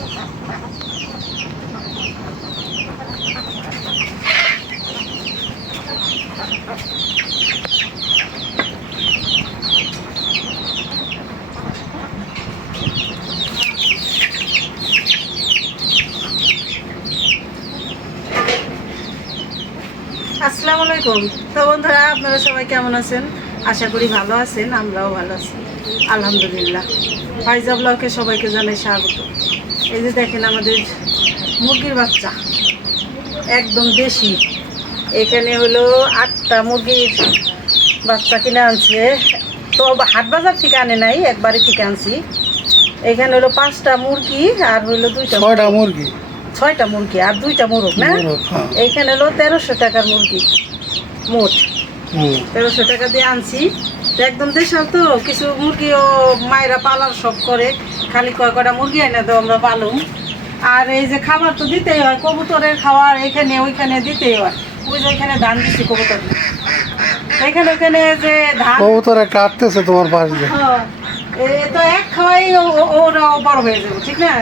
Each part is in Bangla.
আসসালামু আলাইকুম। তো বন্ধুরা, আপনারা সবাই কেমন আছেন? আশা করি ভালো আছেন, আমরাও ভালো আছি আলহামদুলিল্লাহ। ফাইজা ব্লগে সবাইকে জানাই স্বাগত। এই যে দেখেন আমাদের মুরগির বাচ্চা, একদম দেশি। এখানে হলো 8টা মুরগির বাচ্চা কিনে আনছে, তো হাট বাজার থেকে আনে নাই, একবারে থেকে আনছি। এখানে হলো 5টা মুরগি আর হইলো 6টা মুরগি আর 2টা মোরগ না। এইখানে হলো 1300 টাকার মুরগি মোট। 1300 টাকা দিয়ে আনছি। তো একদম দেশাল, তো কিছু মুরগিও মায়েরা পালার সব করে, খালি কয়টা মুরগি এনে তো আমরা পালুম। আর এই যে খাবার তো দিতেই হয়, কবুতরের খাবার এখানে ওইখানে দিতেই হয়। ওই যে ওইখানে ধান দিচ্ছি কবুতর, এখানে ওইখানে যে ধান কবুতরে কাটতেছে তোমার পাশ দিয়ে। তো এক খাওয়াই ওরাও বড় হয়ে যাবে, ঠিক না?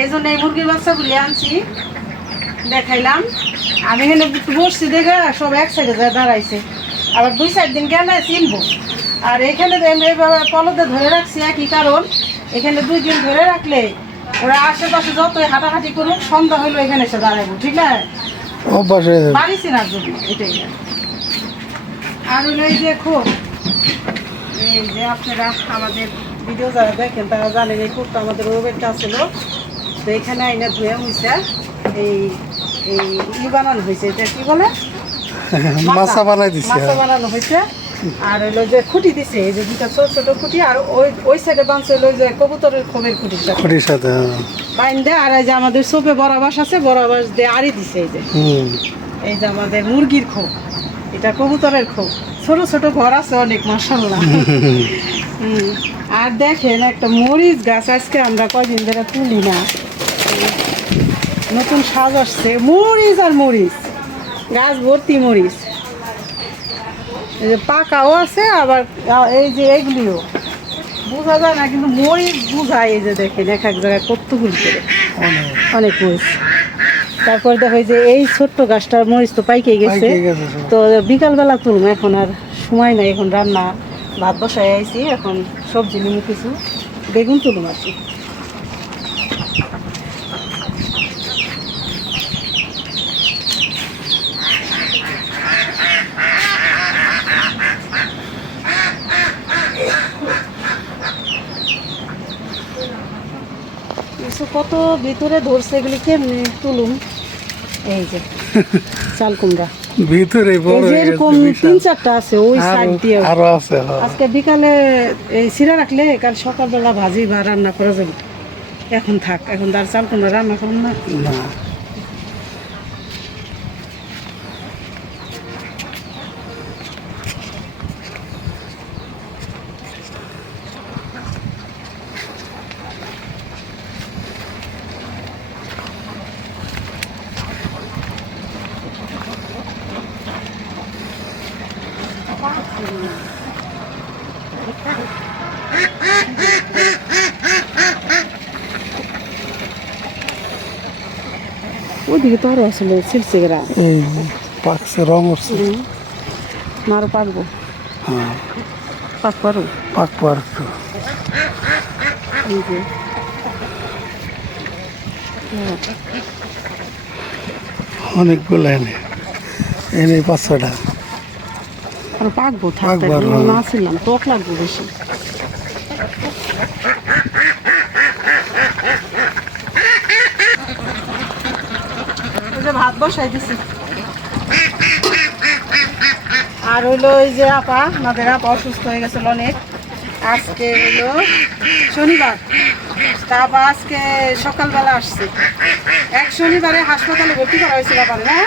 এই জন্য এই মুরগির বাচ্চাগুলি আনছি, দেখাইলাম। আমি এখানে বসছি দেখে সব এক সাইডে যায় দাঁড়াইছে, আবার 2-4 দিন কেন চিনবো। আর এখানে এইভাবে পলতে ধরে রাখছি, একই কারণ এখানে 2 দিন ধরে রাখলে ওরা আশেপাশে যতই হাঁটাহাঁটি করুক, সন্ধ্যা হইলো এখানে এসে দাঁড়াইবো, ঠিক না? বাড়ি চেনার জন্য এটাই। আর হইলো এই যে এই যে আপনারা আমাদের ভিডিও যারা দেখেন তারা জানেন, এই খুবটা আমাদের ওয়েটটা ছিল, তো এখানে আইনা ধুয়ে হয়েছে, এই বানানো হয়েছে, এটা কি বলে, মাছা বানাই দিছে, মাছা বানানো হয়েছে। আর হইলো যে খুঁটি দিছে, এই যে 2টা ছোট ছোট খুঁটি, আর ওই সাইডে বাঁধছে হইলো যে কবুতরের খোপের খুঁটির সাথে বাইন দেয়। আর এই যে আমাদের সোপে বরাবাস আছে, বরাবাস দিয়ে আড়ি দিছে। এই যে আমাদের মুরগির খোপ, এটা কবুতরের খোপ। ছোট ছোট ঘর আছে অনেক, মাশাআল্লাহ। আর দেখেন একটা মরিচ গাছ, আজকে আমরা কয়দিন ধরে তুলি না, নতুন সাজ আসছে, মরিচ আর মরিচ, গাছ ভর্তি মরিচ। এই যে পাকাও আছে, আবার এই যে এগুলিও বোঝা যায় না, কিন্তু মরিচ বোঝায়। এই যে দেখেন এক এক জায়গায় কতগুলি করে, অনেক মরিচ। তারপর দেখো যে এই ছোট্ট গাছটার মরিচ তো পাইকে গেছে, তো বিকালবেলা তুলব, এখন আর সময় নাই। এখন রান্না ভাত বসাই আইছি, এখন সবজি নিয়ে কিছু বেগুন তুলুম আর কি। কত ভিতরে ধরছে, এগুলি কেমনি তুলুম। এই যে চাল কুমড়া ভিতরে এরকম 3-4টা আছে, ওই সাইড দিয়ে আরো আছে। আজকে বিকালে এই সিরা রাখলে কাল সকালবেলা ভাজি বা রান্না করা যাবে। এখন থাক, এখন তার চাল কুমড়া রান্না করুন না। ওইদিকে তো আরো আসলে সিলসিগরা পাকছে, রং উঠছে, আরো পাকবো। পাকবো আর এই যে অনেকগুলো এনে 5-6টা আর পাকবো, না ছিলাম টক লাগবো বেশি। ভাত বসাই দিছি। আর হইলো এই যে আপা, আমাদের আপা অসুস্থ হয়ে গেছিল অনেক। আজকে হইলো শনিবার, তা আপা আজকে সকালবেলা আসছে। এক শনিবারে হাসপাতালে ভর্তি করা হয়েছিল আবার, না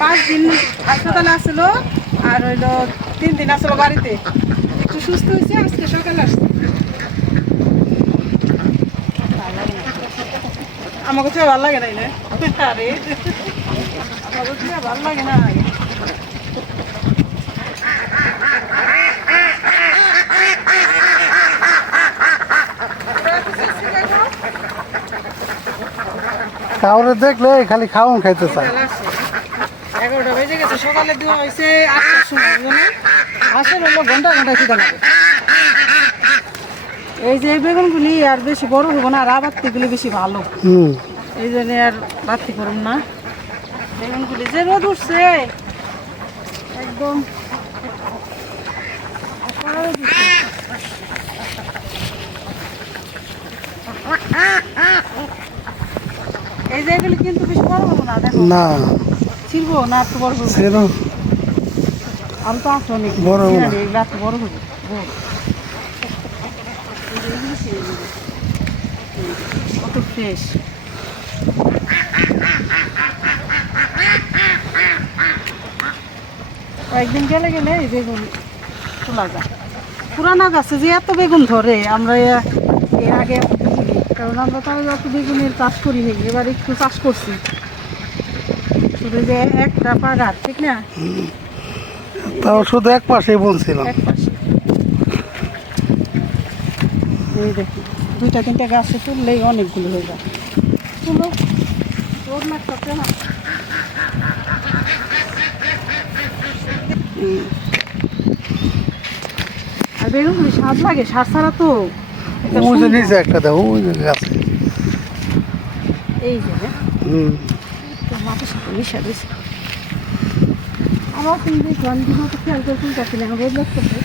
5 দিন হাসপাতালে আসছিল, আর হইলো 3 দিন আসলো বাড়িতে। একটু সুস্থ হয়েছে, আজকে সকালে আসছে। আমাকে তো ভালো লাগে নাই না, আরে আমাকে ভালো লাগে না। কাউরে দেখলে খালি খাওন খাইতে চায়। 11টা বেজে গেছে, সকালে দেওয়া হয়েছে 8টার সময়, বুঝলেন? আসলে হলো ঘন্টা ঘন্টা খিদা লাগে। এই যে এই বেগুনগুলি আর বেশি বড় হবো না, আর আবাত্তিগুলি বেশি ভালো, হুম, এই জন্য আর বাত্তি করুন না। বেগুনগুলি যে রোদ উঠছে একদম কড়া রোদ উঠছে। এই যে এগুলি কিন্তু বেশি বড় হবো না, দেখো না ছিড়বো না, একটু বড় হবো। সেরকম আমি তো আসলে অনেক বড় হবো না। এগুলো একটু বড় হবো। কত ফ্রেশ। কয়েকদিন গেলে গেলে এই বেগুন তোলা যায়। পুরানা গাছে যে এত বেগুন ধরে, আমরা এর আগে এত দেখিনি। কারণ আমরা তো এত বেগুনের চাষ করিনি, এবার একটু চাষ করছি, শুধু যে একটা পাগার, ঠিক না? তাও শুধু এক পাশেই বলছিলাম। এক পাশে এই দেখি 2-3টা গাছে তুললেই অনেকগুলো হয়ে যায়। তুলো রোদ লাগছে না। আর বেগুনগুলি স্বাদ লাগে, সার ছাড়া তো। একটা ওই যে সুন্দর। নিচে একটা দেখো, ওই যে গাছে। এই যে হ্যাঁ, হুম, তো মাটির সাথে মিশা দিয়েছে। আমার কিন্তু গান্ধী মতো খেয়াল করে ফুল কাটছিল, আমার রোদ লাগতেছে।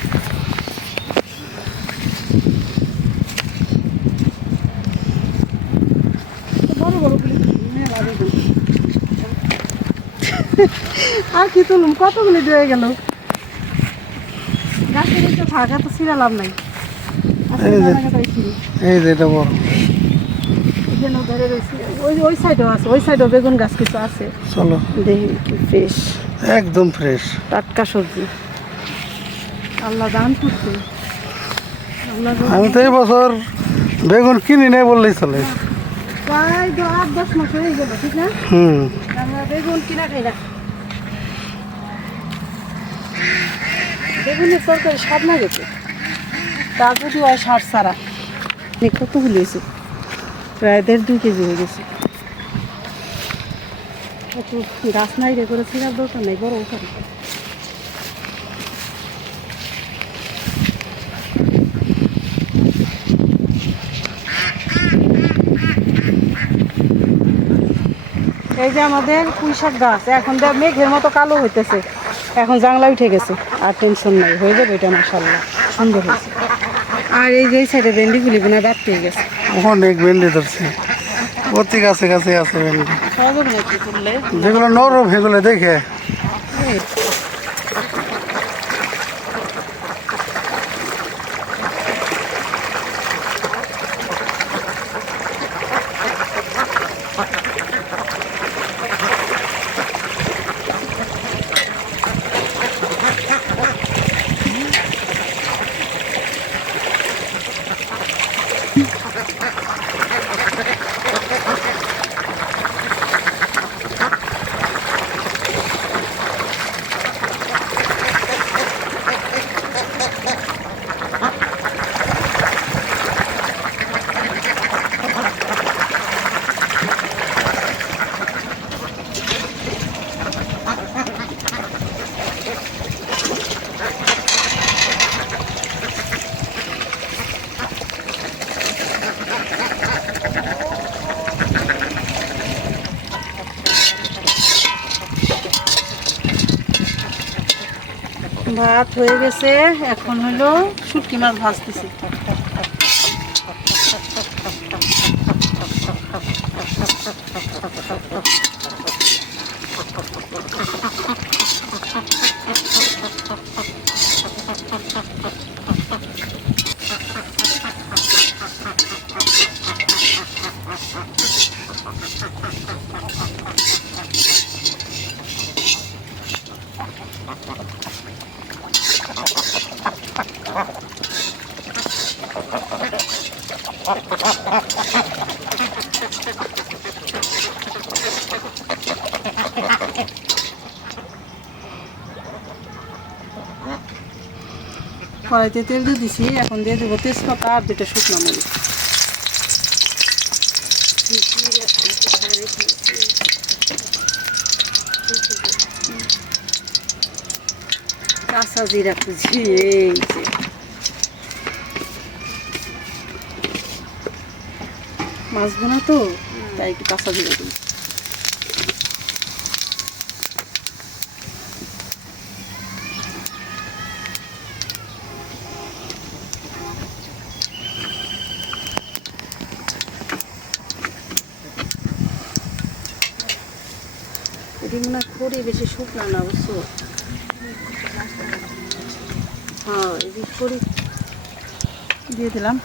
বড় বড় গুলি মেলা বেগুন। আর কি তুলুম, কতগুলি দিয়ে গেল। গাছের নিচে থাকা তো ছিঁড়া লাভ নাই। আজকে এই যে। নানাগাটাই ছিঁড়ি। এই যে এটা বড়। এখানেও ধরে রয়েছে, ওই সাইডেও আছে, ওই সাইডেও বেগুন গাছ কিছু আছে। চলো, দেখি কি ফ্রেশ একদম ফ্রেশ। টাটকা সবজি। আল্লাহ দান করছে। আল্লাহ আমি তো এই বছর বেগুন কিনি নাই বললেই চলে। প্রায় 8-10 মাস হয়ে গেল, ঠিক না? হুম, আমরা বেগুন কিনা খাই না। বেগুনের তরকারি স্বাদ না গেছে, তা যদি হয় সার ছাড়া। কতগুলি হয়েছে, প্রায় 1.5-2 কেজি হয়ে গেছে। একটু গাছ নাই রে করে ছিঁড়ার দরকার নেই, বড় ওখানে। এই যে আমাদের পুঁইশাক গাছ এখন মেঘের মতো কালো হইতেছে, এখন জাংলা উঠে গেছে, আর টেনশন নাই, হয়ে যাবে এটা মাশাআল্লাহ, সুন্দর হয়েছে। আর এই যে সাইডে ভেন্ডিগুলি বোনা দাঁত পেয়ে গেছে। অনেক ভেন্ডি ধরছে, প্রতি গাছে গাছে আছে ভেন্ডি। সহযোগ নাকি তুললে যেগুলো নরম সেগুলো দেখে। ভাত হয়ে গেছে, এখন হলো শুটকি মাছ ভাজতেছি। কড়াইতে তেল দিয়ে দিছি, এখন দিয়ে দেবো তেজপাতা আর 2টা শুকনো মরিচ। কাঁচা জিরা কুচি এই যে মাছ বোনা তো তাই একটু কাঁচা জিরা দিই। এটি মনে হয় খড়ি বেশি শুকনা না বুঝছো। হ্যাঁ এটি খড়ি দিয়ে দিলাম।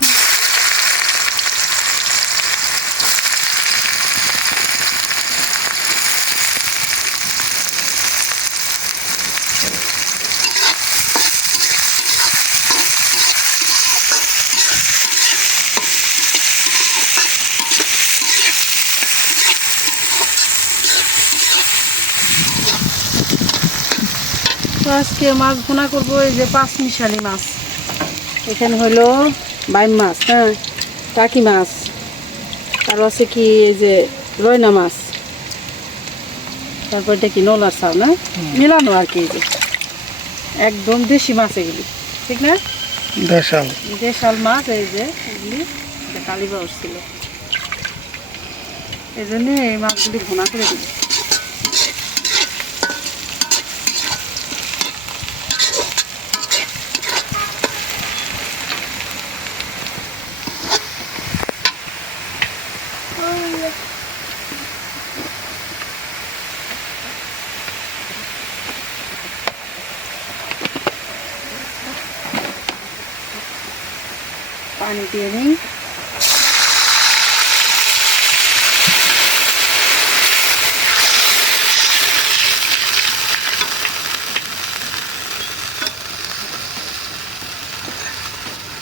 তো আজকে মাছ ভুনা করবো এই যে 5 মিশালি মাছ। এখানে হলো বাইম মাছ, হ্যাঁ টাকি মাছ, আর আছে কি এই যে রয়না মাছ, তারপর এটা কি নলার চাল না মিলানো আর কি। এই যে একদম দেশি মাছ এগুলি, ঠিক না? দেশাল দেশাল মাছ এই যে এগুলি কালীবাউস ছিল, এই জন্য এই মাছগুলি ভুনা করে দিই। পানি দিয়ে নিই।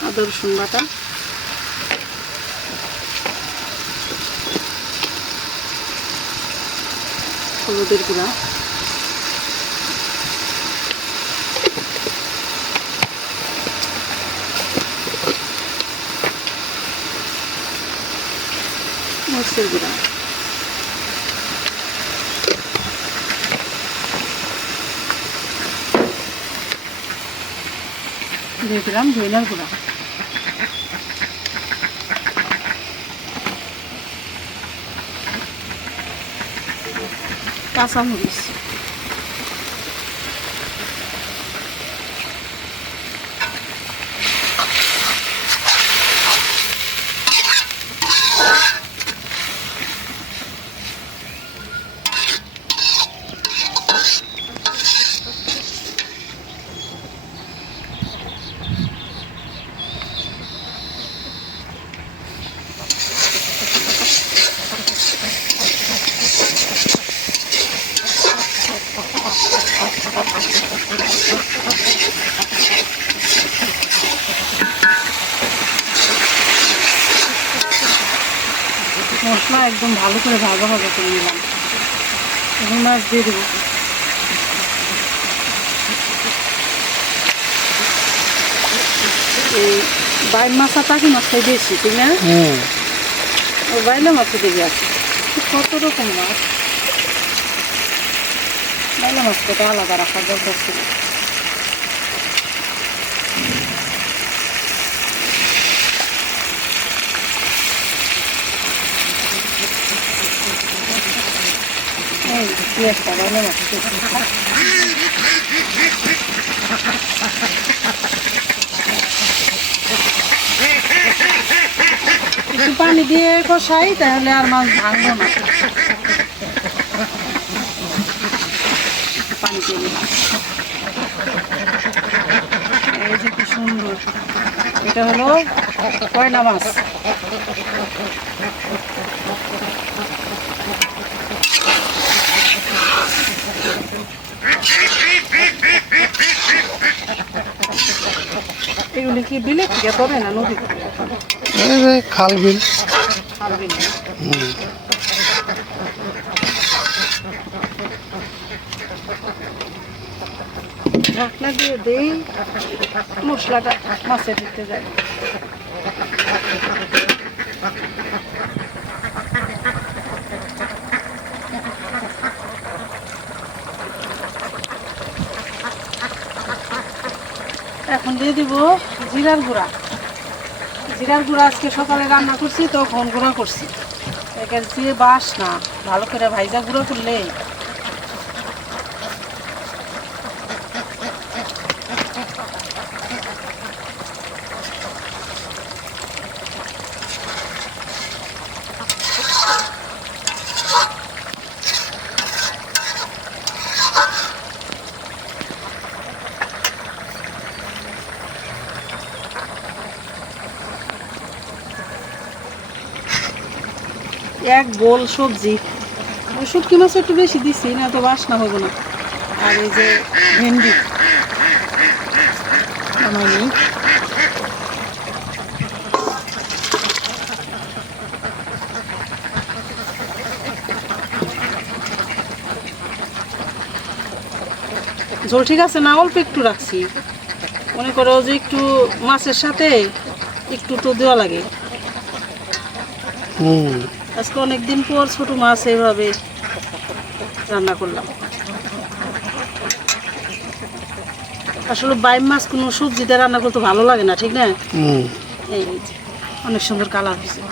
আদা রসুন বাটা, হলুদের গুঁড়া, মরিচের গুঁড়া, দিয়ে দিলাম ধনিয়ার গুঁড়া, কাঁচামরিচ, মশলা একদম ভালো করে ভাজা ভাজা করে নিলাম। এখন মাছ দিয়ে দেবো। এই বাইম মাছ আর টাকি মাছটাই বেশি, ঠিক না? ও বাইলা মাছও দেখে আছে কত রকম মাছ। বাইলা মাছটা আলাদা রাখার দরকার ছিল। পেঁয়াজটা বাইলা মাছ একটু পানি দিয়ে কষাই, তাহলে আর মাছ ভাঙবো না। পানি দিয়ে দিলাম। এই যে কি সুন্দর, এটা হলো কয়লা মাছ। এগুলি কি বিলে থেকে তবে না নদী থেকে? খাল বিল। খাল বিল। ঢাকনা দিয়ে দিই, মশলাটা মাছে দিতে যায়। দিয়ে দিব জিরার গুঁড়া। জিরার গুঁড়া আজকে সকালে রান্না করছি, তখন গুঁড়া করছি। এখানে দিয়ে বাস না, ভালো করে ভাইজা গুঁড়া করলে এক বোল সবজি। শুটকি মাছ একটু বেশি দিছি, না তো বাসনা হবে না। আর এই যে ভেন্ডি নামাইনি। ঝোল ঠিক আছে না, অল্প একটু রাখছি। মনে করো যে একটু মাছের সাথে একটু তো দেওয়া লাগে। আজকে অনেকদিন পর ছোট মাছ এইভাবে রান্না করলাম। আসলে বাইম মাছ কোনো সবজিতে রান্না করতে ভালো লাগে না, ঠিক না? এই যে অনেক সুন্দর কালার হয়েছে।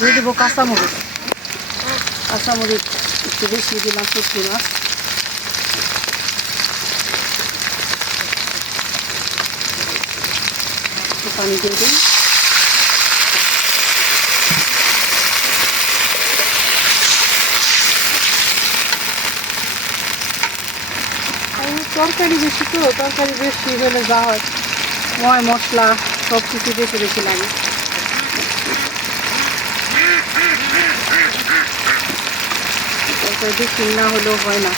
দিয়ে দেবো কাঁচামরিচ। কাঁচামরিচ একটু বেশি দিলাম, শুটকি মাছ। একটু পানি দিয়ে দিই। তরকারি বেশি তো, তরকারি বেশি হলে যা হয় ময় মশলা সব কিছু বেশি বেশি লাগে। তরকারি বেশি না হলেও হয় না।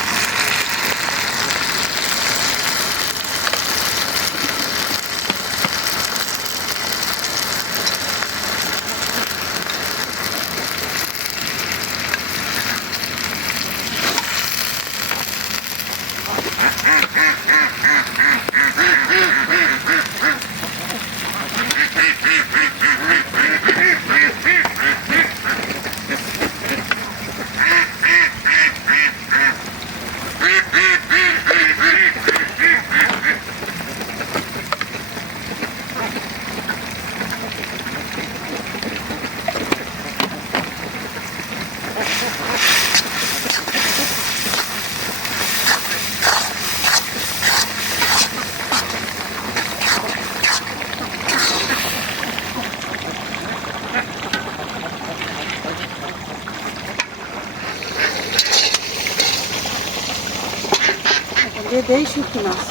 দিয়ে দেই শুটকি মাছ।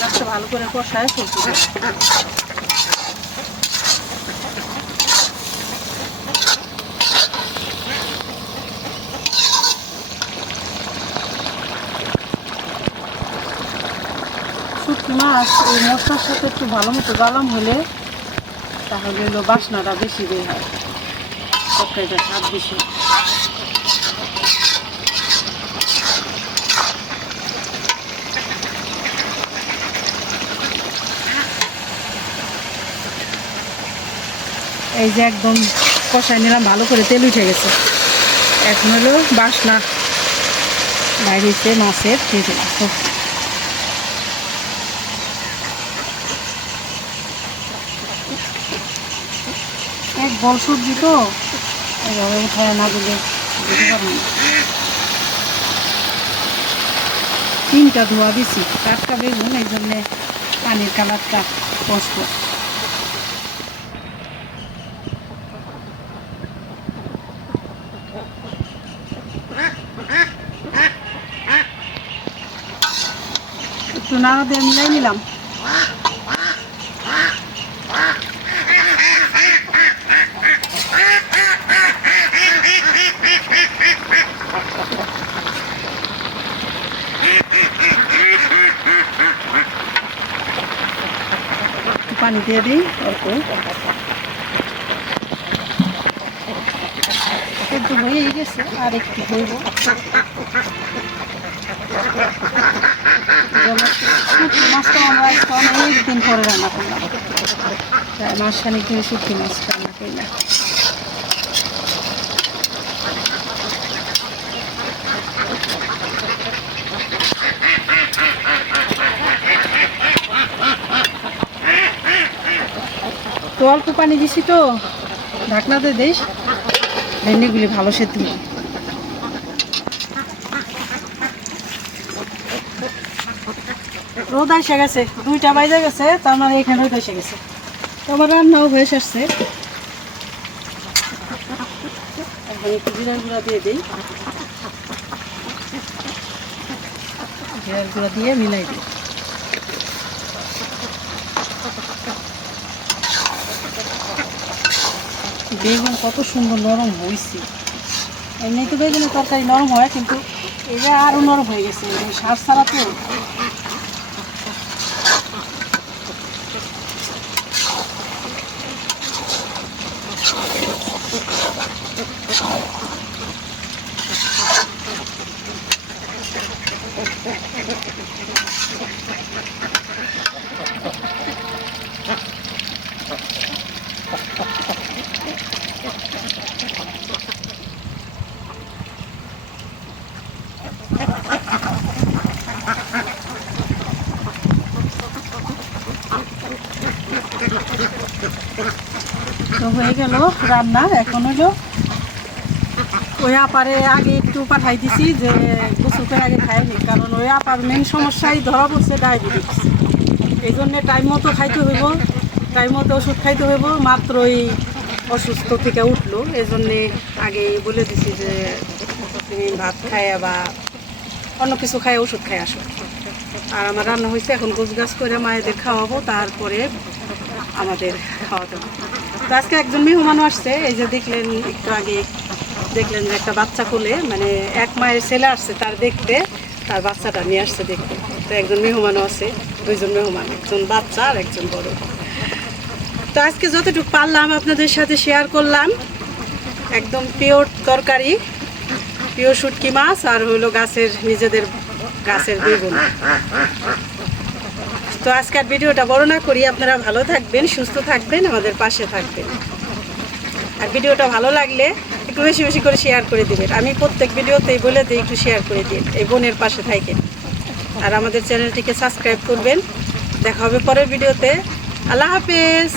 মাছটা ভালো করে কষায় সবজি শুটকি মাছ এই মশলার সাথে একটু ভালো মতো গালাম হলে তাহলে হলো বাসনাটা বেশি বের হয়, তরকারিটা স্বাদ বেশি। এই যে একদম কষাই নিলাম, ভালো করে তেল উঠে গেছে। এখন হলো বাসনা বাইরেছে মাছের, দিয়ে দিলাম। এক বল সবজি তো এইভাবে উঠায় না দিলে দিতে পারবো না। 3টা ধোয়া দিছি, টাটকা বেগুন, এই জন্যে পানির কালারটা কষ্ট। একটু নাড়া দিয়ে মিলাই নিলাম। পানি দিয়ে দিই অল্প, সেদ্ধ হয়েই গেছে, আর একটু হইব। শুটকি মাছটা আমরা অনেকদিন পরে রান্না করলাম, প্রায় মাসখানেক ধরে শুটকি মাছ রান্না করলাম। তো অল্প পানি দিছি তো, ঢাকনাতে দিস, ভেন্ডিগুলি ভালো সেদ্ধ হবে। রোদ এসে গেছে, 2টা বাজে গেছে, তার মানে এখানে রোদ এসে গেছে। তো আমার রান্নাও হয়ে আসছে। এখন একটু জিরার গুঁড়া দিয়ে দিই, জিরার গুঁড়া দিয়ে মিলাই দিই। বেগুন কত সুন্দর নরম হয়েছে। এমনি তো বেগুনের তরকারি নরম হয়, কিন্তু এটা আরও নরম হয়ে গেছে, সার ছাড়া তো। তো হয়ে গেল রান্না। এখন হলো ওই আপারে আগে একটু পাঠাই দিছি যে গোসল করে আগে খাইনি, কারণ ওই আপার মেন সমস্যাই ধরা পড়ছে ডায়াবেটিস। এই জন্যে টাইম মতো খাইতে হইব, টাইম মতো ওষুধ খাইতে হইব। মাত্রই অসুস্থ থেকে উঠলো, এই জন্যে আগে বলে দিছি যে তুমি ভাত খাইয়া বা অন্য কিছু খাই ওষুধ খাই আসো। আর আমার রান্না হয়েছে, এখন গোছগাছ করে মায়েদের খাওয়াবো, তারপরে আমাদের খাওয়াতে হবে। তো আজকে একজন মেহমানও আসছে, এই যে দেখলেন একটু আগে, দেখলেন যে একটা বাচ্চা কোলে, মানে এক মায়ের ছেলে আসছে তার দেখতে, তার বাচ্চাটা নিয়ে আসছে দেখতে। তো একজন মেহমানও আছে, 2জন মেহমান, একজন বাচ্চা আর একজন বড়। তো আজকে যতটুকু পারলাম আপনাদের সাথে শেয়ার করলাম। একদম পিওর তরকারি, পিওর শুটকি মাছ, আর হলো গাছের, নিজেদের গাছের বেগুন। তো আজকের ভিডিওটা বড় না করি, আপনারা ভালো থাকবেন, সুস্থ থাকবেন, আমাদের পাশে থাকবেন। আর ভিডিওটা ভালো লাগলে একটু বেশি বেশি করে শেয়ার করে দিবেন। আমি প্রত্যেক ভিডিওতেই বলে দিই একটু শেয়ার করে দিন, এই বোনের পাশে থাকেন। আর আমাদের চ্যানেলটিকে সাবস্ক্রাইব করবেন। দেখা হবে পরের ভিডিওতে। আল্লাহ হাফেজ।